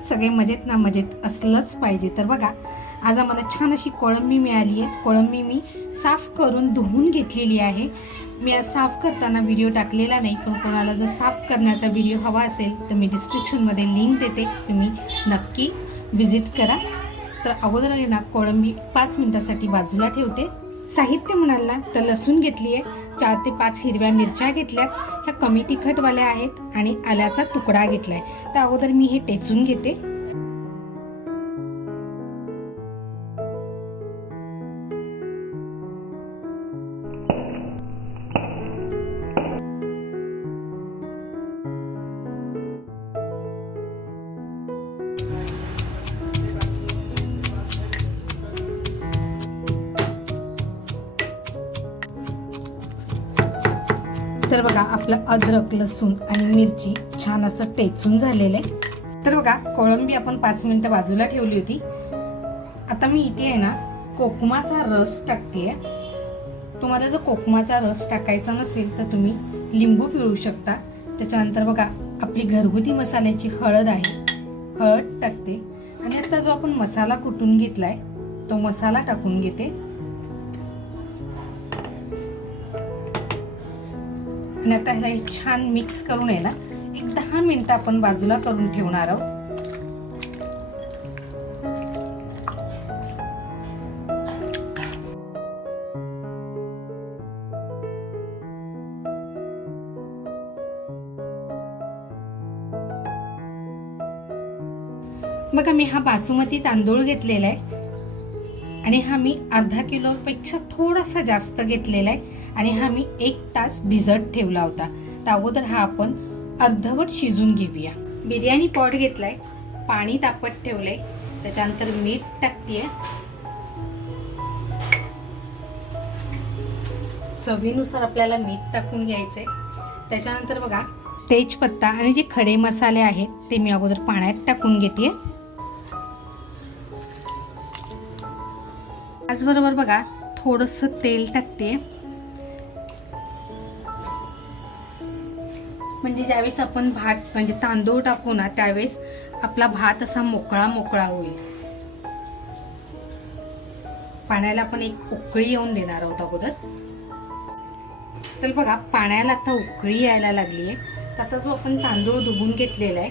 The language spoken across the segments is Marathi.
कशात सगळे मजेत ना मजेत असलंच पाहिजे. तर बघा आज आम्हाला छान अशी कोळंबी मिळाली आहे. कोळंबी मी साफ करून धुवून घेतलेली आहे. मी आज साफ करताना व्हिडिओ टाकलेला नाही. पण कोणाला जर साफ करण्याचा व्हिडिओ हवा असेल तर मी डिस्क्रिप्शनमध्ये लिंक देते. तुम्ही नक्की व्हिजिट करा. तर अगोदर आहे ना कोळंबी पाच मिनटासाठी बाजूला ठेवते. साहित्य म्हणाला तर लसूण घेतली आहे चार ते पाच हिरव्या मिरच्या घेतल्यात ह्या कमी तिखटवाल्या आहेत आणि आल्याचा तुकडा घेतला आहे तर अगोदर मी हे टेचून घेते. आपलं अद्रक लसूण आणि मिरची छान असं टेचून झालेलं आहे. तर बघा कोळंबी आपण पाच मिनटं बाजूला ठेवली होती. आता मी इथे आहे ना कोकमाचा रस टाकते तुम्हाला जर कोकमाचा रस टाकायचा नसेल तर तुम्ही लिंबू पिळू शकता. त्याच्यानंतर बघा आपली घरगुती मसाल्याची हळद आहे. हळद टाकते. आणि आता जो आपण मसाला कुटून घेतला आहे तो मसाला टाकून घेते. आणि आता ह्याला छान मिक्स करून आहे ना एक दहा मिनिटं आपण बाजूला करून ठेवणार आहोत. बघा मी हा बासुमती तांदूळ घेतलेला आहे. आणि हा मी अर्धा किलोपेक्षा थोडासा जास्त घेतलेला आहे. आणि हा मी एक तास भिजत ठेवला होता. तर अगोदर हा आपण अर्धवट शिजून घेऊया. बिर्याणी पॉट घेतलाय. पाणी तापत ठेवलंय. त्याच्यानंतर मीठ टाकतीये. चवीनुसार आपल्याला मीठ टाकून घ्यायचंय. त्याच्यानंतर बघा तेजपत्ता आणि जे खडे मसाले आहेत ते मी अगोदर पाण्यात टाकून घेते त्याचबरोबर बघा थोडस तेल टाकते. म्हणजे ज्यावेळेस आपण भात म्हणजे तांदूळ टाकू ना त्यावेळेस आपला भात असा मोकळा मोकळा होईल. पाण्याला आपण एक उकळी येऊन देणार आहोत अगोदर. तर बघा पाण्याला आता उकळी यायला लागली आहे. तर आता जो आपण तांदूळ धुवून घेतलेला आहे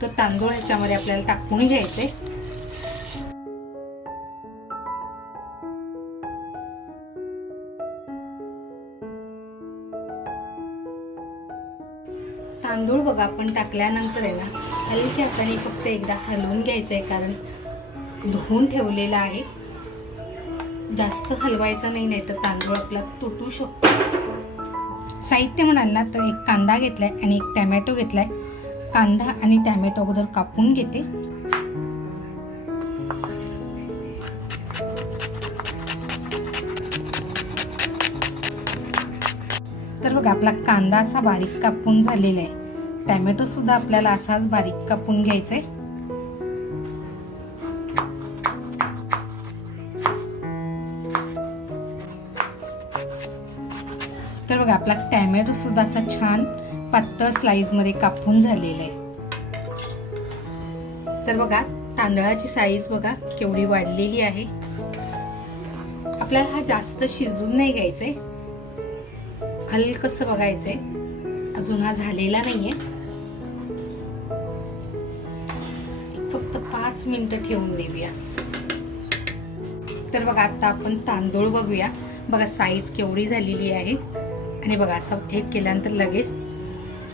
तो तांदूळ ह्याच्यामध्ये आपल्याला टाकून घ्यायचा आहे बघा आपण टाकल्यानंतर आहे ना हलक्या हाताने फक्त एकदा हलवून घ्यायचं आहे कारण धुवून ठेवलेलं आहे. जास्त हलवायचा नाही नाही तर तांदूळ आपला तुटू शकतो. साहित्य म्हणाल ना तर एक कांदा घेतलाय आणि एक टॅमॅटो घेतलाय. कांदा आणि टॅमॅटो अगोदर कापून घेते. तर बघा आपला कांदा असा बारीक कापून झालेला आहे. टॅमॅटो सुद्धा आपल्याला असाच बारीक कापून घ्यायचा. आहे तर बघा आपला टॅमॅटो सुद्धा असा छान पातळ स्लाइसमध्ये कापून झालेला आहे. तर बघा तांदळाची साईज बघा केवढी वाढलेली आहे. आपल्याला हा जास्त शिजून नाही घ्यायचंय. हलकस बघायचंय. अजून हा झालेला नाहीये. पाच मिनटं ठेवून देऊया. तर बघा आता आपण तांदूळ बघूया. बघा साईज केवढी झालेली आहे. आणि बघा असं हे केल्यानंतर लगेच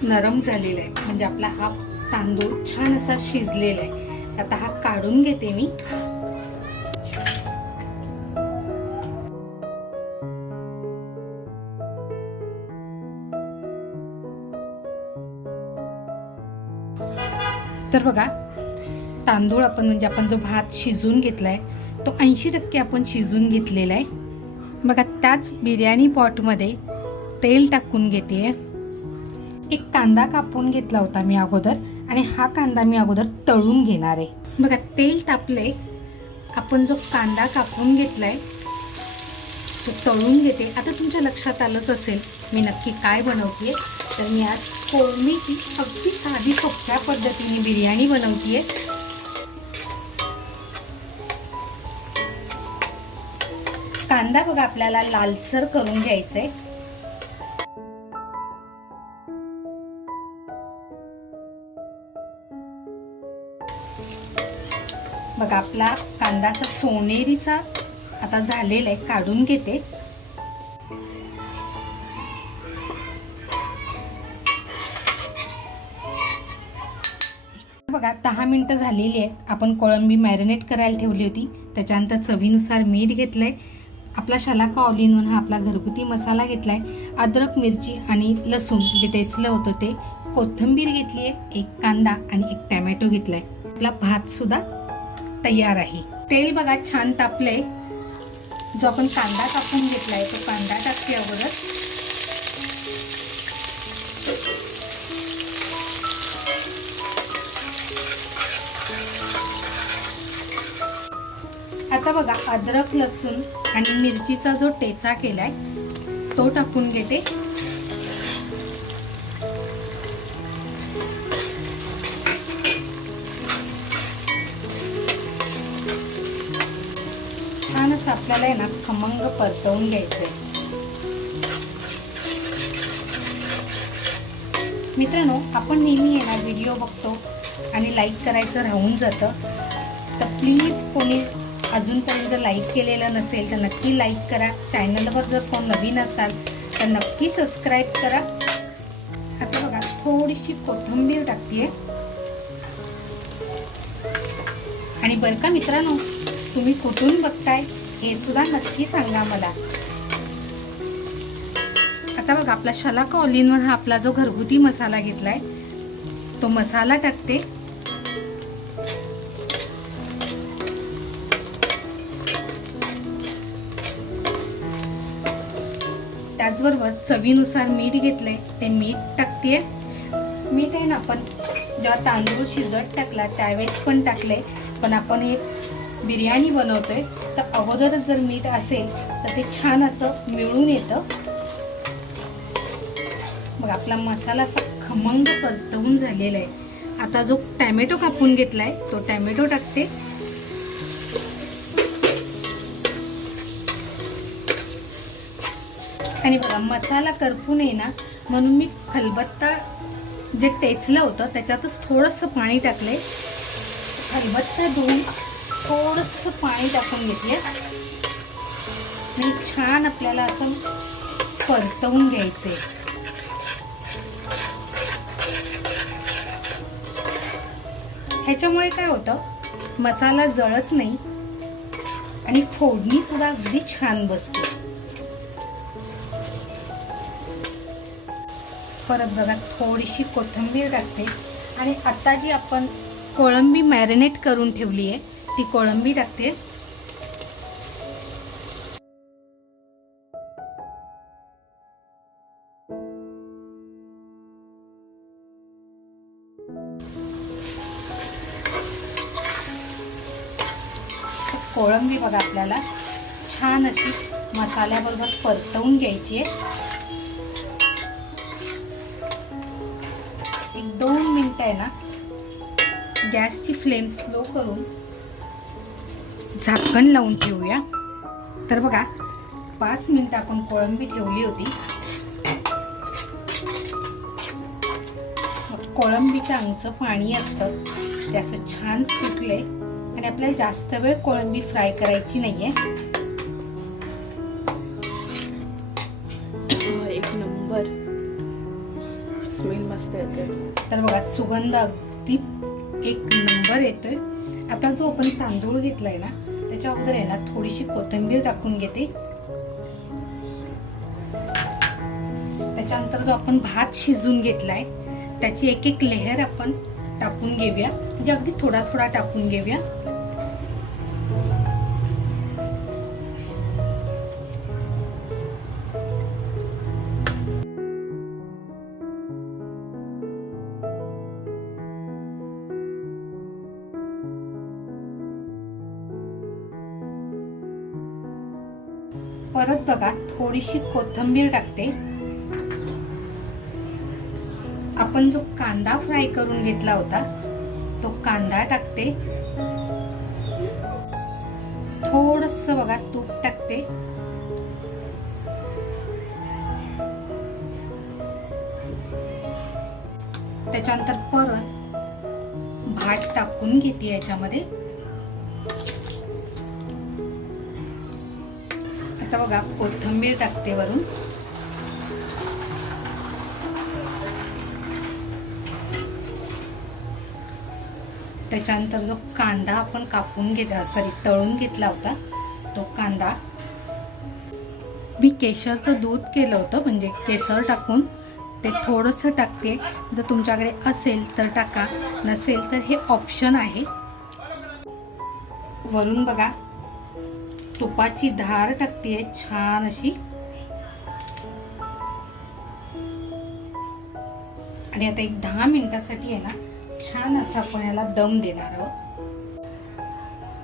नरम झालेला आहे. म्हणजे आपला हा तांदूळ छान असा शिजलेला आहे. आता हा काढून घेते मी. तर बघा तांदूळ आपण म्हणजे आपण जो भात शिजून घेतलाय तो ऐंशी टक्के आपण शिजून घेतलेला आहे. बघा त्याच बिर्याणी पॉटमध्ये तेल टाकून घेते. एक कांदा कापून घेतला होता मी अगोदर आणि हा कांदा मी अगोदर तळून घेणार आहे. बघा तेल तापले आपण जो कांदा कापून घेतलाय तो तळून घेते. आता तुमच्या लक्षात आलंच असेल मी नक्की काय बनवते तर मी आज कोळमीची अगदी साधी सोप्या पद्धतीने बिर्याणी बनवते कांदा बघा आपल्याला लालसर करून घ्यायचंय बघा आपला कांदाचा सोनेरीचा आता झालेला आहे काढून घेते. बघा दहा मिनटं झालेली आहेत. आपण कोळंबी मॅरिनेट करायला ठेवली होती. त्याच्यानंतर चवीनुसार मीठ घेतलंय. आपला शलाका ऑलिनून हा आपला घरगुती मसाला घेतला आहे अद्रक मिरची आणि लसूण जे टेचलं होतं ते. कोथिंबीर घेतली आहे एक कांदा आणि एक टॅमॅटो घेतला आहे आपला भातसुद्धा तयार आहे. तेल बघा छान तापलंय. जो आपण कांदा कापून आहे तो कांदा टाकते आता बघा अद्रक लसूण आणि मिरचीचा जो टेचा केलाय तो टाकून घेते. छान असं आपल्याला आहे ना खमंग परतवून घ्यायचंय. मित्रांनो आपण नेहमी येणार व्हिडिओ बघतो आणि लाईक करायचं राहून जातं. तर प्लीज कोणी अजूनपर्यंत जर लाईक केलेलं नसेल तर नक्की लाईक करा. चॅनलवर जर कोण नवीन असाल तर नक्की सबस्क्राईब करा. आता बघा थोडीशी कोथिंबीर टाकते आणि बरं का मित्रांनो तुम्ही कुठून बघताय हे सुद्धा नक्की सांगा मला. आता बघा आपला शलाका ऑलिनवर हा आपला जो घरगुती मसाला घेतलाय तो मसाला टाकते. त्याचबरोबर चवीनुसार मीठ घेतले. ते मीठ टाकते मीठ आहे ना आपण जेव्हा तांदूळ शिजत टाकला त्यावेळेस पण टाकले. पण आपण हे बिर्याणी बनवतोय तर अगोदरच जर मीठ असेल तर ते छान असं मिळून येतं. मग आपला मसाला असा खमंग परतवून झालेला आहे. आता जो टॅमॅटो कापून घेतला आहे तो टॅमॅटो टाकते. आणि बघा मसाला करपू नये ना म्हणून मी खलबत्ता जे टेचलं होतं त्याच्यातच थोडंसं पाणी टाकले खलबत्ता धुवून थोडंसं पाणी टाकून घेतले आणि छान आपल्याला असं परतवून घ्यायचंय. ह्याच्यामुळे काय होतं मसाला जळत नाही आणि फोडणीसुद्धा अगदी छान बसते. परत बघा थोडीशी कोथिंबीर टाकते. आणि आता जी आपण कोळंबी मॅरिनेट करून ठेवली आहे ती कोळंबी टाकते. कोळंबी बघा आपल्याला छान अशी मसाल्याबरोबर परतवून घ्यायची आहे. आहे ना गॅसची फ्लेम स्लो करून झाकण लावून ठेवूया. तर बघा पाच मिनटं आपण कोळंबी ठेवली होती. कोळंबीच्या अंगचं पाणी असतं ते असं छान सुटलंय. आणि आपल्याला जास्त वेळ कोळंबी फ्राय करायची नाही आहे सुगंध अगदी एक नंबर येतोय. आता जो आपण तांदूळ घेतलाय ना त्याच्या अगोदर आहे ना थोडीशी कोथिंबीर टाकून घेते. त्याच्यानंतर जो आपण भात शिजून घेतलाय त्याची एक एक लेहर आपण टाकून घेऊया. म्हणजे अगदी थोडा थोडा टाकून घेऊया. परत बघा थोडीशी कोथिंबीर टाकते. आपण जो कांदा फ्राय करून घेतला होता तो कांदा टाकते. थोडस बघा तूप टाकते. त्याच्यानंतर परत भात टाकून घेते याच्यामध्ये. आता बघा कोथिंबीर टाकते वरून. त्याच्यानंतर जो कांदा आपण कापून घेतला सॉरी तळून घेतला होता तो कांदा मी केशरचं दूध केलं होतं म्हणजे केसर टाकून. ते थोडंसं टाकते. जर तुमच्याकडे असेल तर टाका नसेल तर हे ऑप्शन आहे. वरून बघा तुपाची धार टाकते छान अशी. आणि आता एक दहा मिनिटासाठी आहे ना छान असा आपण याला दम देणार आहोत.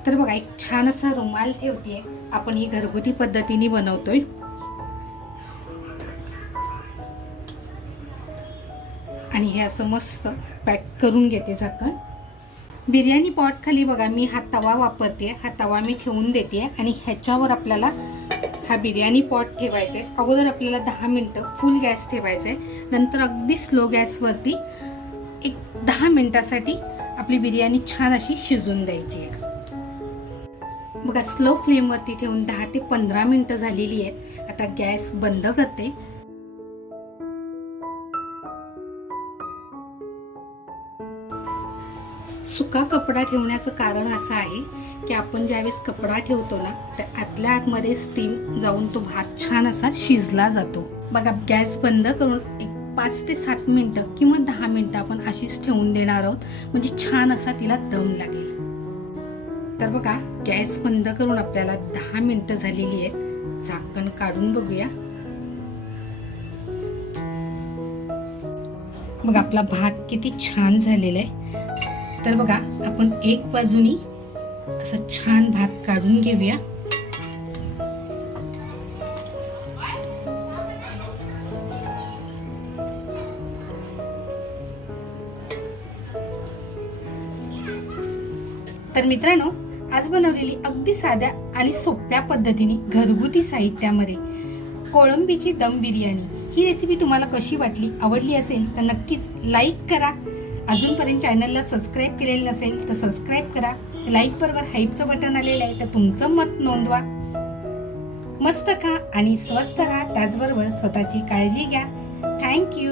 तर बघा एक छान असा रुमाल ठेवते आपण ही घरगुती पद्धतीने बनवतोय. आणि हे असं मस्त पॅक करून घेते झाकण. बिर्याणी पॉट खाली बघा मी हा तवा वापरते. हा तवा मी ठेवून देते आणि ह्याच्यावर आपल्याला हा बिर्याणी पॉट ठेवायचा आहे. अगोदर आपल्याला दहा मिनटं फुल गॅस ठेवायचा आहे नंतर अगदी स्लो गॅसवरती एक दहा मिनटासाठी आपली बिर्याणी छान अशी शिजून द्यायची आहे. बघा स्लो फ्लेमवरती ठेवून दहा ते पंधरा मिनटं झालेली आहेत. आता गॅस बंद करते. सुका कपडा ठेवण्याचं कारण असं आहे की आपण ज्यावेळेस कपडा ठेवतो ना तर आतल्या आतमध्ये स्टीम जाऊन तो भात छान असा शिजला जातो. बघा गॅस बंद करून एक पाच ते सात मिनटं किंवा दहा मिनटं आपण अशीच ठेवून देणार आहोत म्हणजे छान असा तिला दम लागेल. तर बघा गॅस बंद करून आपल्याला दहा मिनटं झालेली आहेत. झाकण काढून बघूया. बघा आपला भात किती छान झालेला आहे. तर बघा आपण एक बाजूनी असं छान भात काढून घेऊया. तर मित्रांनो आज बनवलेली अगदी साध्या आणि सोप्या पद्धतीने घरगुती साहित्यामध्ये कोळंबीची दम बिर्याणी. ही रेसिपी तुम्हाला कशी वाटली आवडली असेल तर नक्कीच लाईक करा. अजूनपर्यंत चॅनलला सबस्क्राईब केलेलं नसेल तर सबस्क्राईब करा. लाईक बरोबर हाईपचं बटन आलेलं आहे तर तुमचं मत नोंदवा. मस्त खा आणि स्वस्त राहा. त्याचबरोबर स्वतःची काळजी घ्या. थँक्यू